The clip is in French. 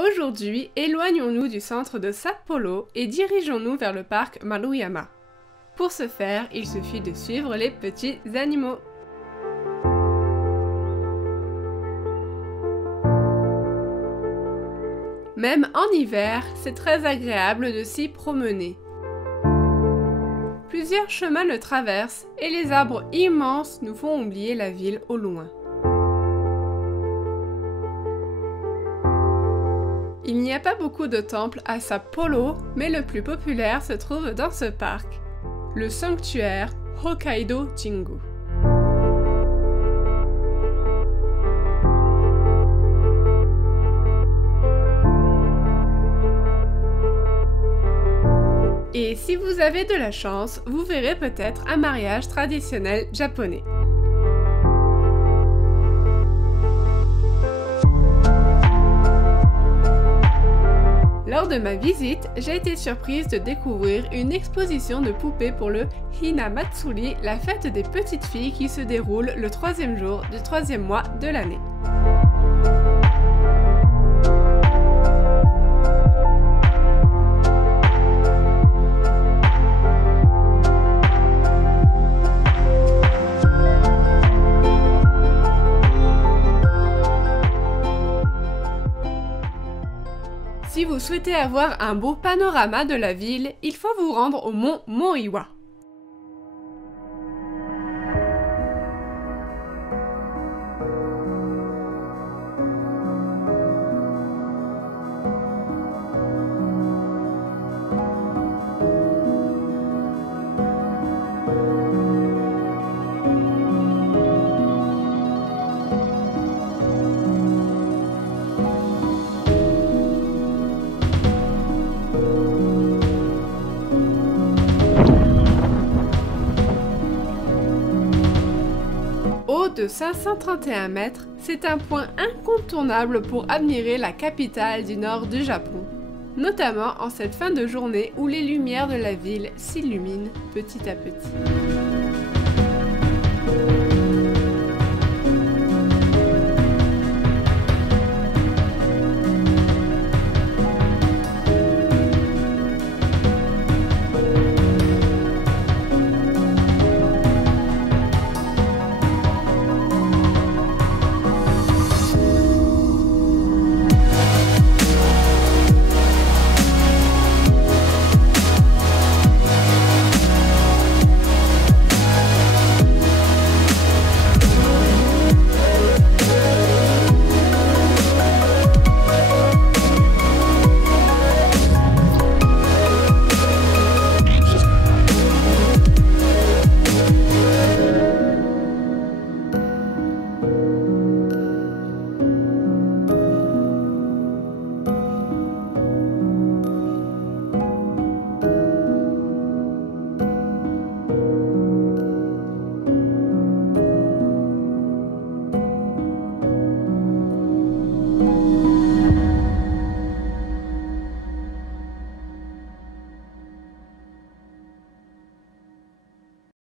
Aujourd'hui, éloignons-nous du centre de Sapporo et dirigeons-nous vers le parc Maruyama. Pour ce faire, il suffit de suivre les petits animaux. Même en hiver, c'est très agréable de s'y promener. Plusieurs chemins le traversent et les arbres immenses nous font oublier la ville au loin. Il n'y a pas beaucoup de temples à Sapporo, mais le plus populaire se trouve dans ce parc, le sanctuaire Hokkaido Jingu. Et si vous avez de la chance, vous verrez peut-être un mariage traditionnel japonais. Lors de ma visite, j'ai été surprise de découvrir une exposition de poupées pour le Hinamatsuri, la fête des petites filles qui se déroule le 3e jour du 3e mois de l'année. Si vous souhaitez avoir un beau panorama de la ville, il faut vous rendre au mont Moriwa. Haut de 531 mètres, c'est un point incontournable pour admirer la capitale du nord du Japon, notamment en cette fin de journée où les lumières de la ville s'illuminent petit à petit.